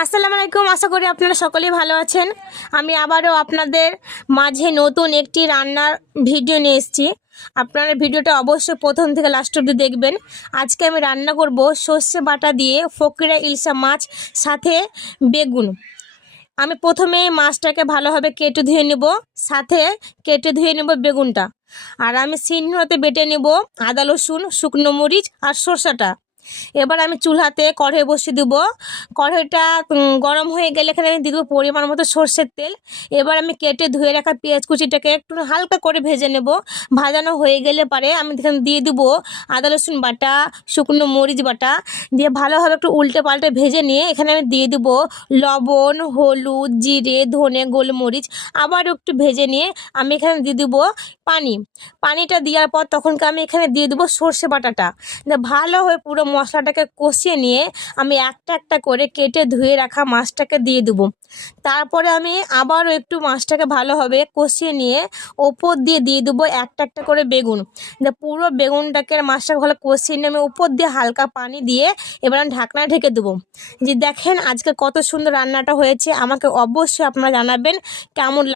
আসসালামু আলাইকুম। আশা করি আপনারা সকলেই ভালো আছেন। আমি আবারও আপনাদের মাঝে নতুন একটি রান্নার ভিডিও নিয়ে এসেছি। আপনারা ভিডিওটা অবশ্যই প্রথম থেকে লাস্ট অবধি দেখবেন। আজকে আমি রান্না করব সর্ষে বাটা দিয়ে ফকিরা ইলশা মাছ সাথে বেগুন। আমি প্রথমে মাছটাকে ভালোভাবে কেটে ধুয়ে নেব, সাথে কেটে ধুয়ে নেব বেগুনটা। আর আমি শিলনোড়াতে বেটে নেব আদা রসুন, শুকনো মরিচ আর সরষাটা। এবার আমি চুলাতে কড়াই বসিয়ে দেবো। কড়াইটা গরম হয়ে গেলে এখানে আমি দিয়ে দেবো পরিমাণ মতো সর্ষের তেল। এবার আমি কেটে ধুয়ে রাখা পেঁয়াজ কুচিটাকে একটু হালকা করে ভেজে নেব। ভাজানো হয়ে গেলে পরে আমি এখানে দিয়ে দেবো আদা রসুন বাটা, শুকনো মরিচ বাটা দিয়ে ভালোভাবে একটু উল্টে পাল্টে ভেজে নিয়ে এখানে আমি দিয়ে দেবো লবণ, হলুদ, জিরে, ধনে, গোলমরিচ। আবার একটু ভেজে নিয়ে আমি এখানে দিয়ে দেবো পানিটা দেওয়ার পর তখনকে আমি এখানে দিয়ে দেবো সর্ষে বাটাটা। ভালো হয়ে পুরো মশলাটাকে কষিয়ে নিয়ে আমি একটা একটা করে কেটে ধুয়ে রাখা মাছটাকে দিয়ে দেবো। তারপরে আমি আবারও একটু মাছটাকে ভালোভাবে কষিয়ে নিয়ে ওপর দিয়ে দিয়ে দেবো একটা একটা করে বেগুন। পুরো বেগুনটাকে মাছটাকে ভালো কষিয়ে নিয়ে আমি উপর দিয়ে হালকা পানি দিয়ে এবার আমি ঢাকনা ঢেকে দেবো। যে দেখেন আজকে কত সুন্দর রান্নাটা হয়েছে, আমাকে অবশ্যই আপনারা জানাবেন কেমন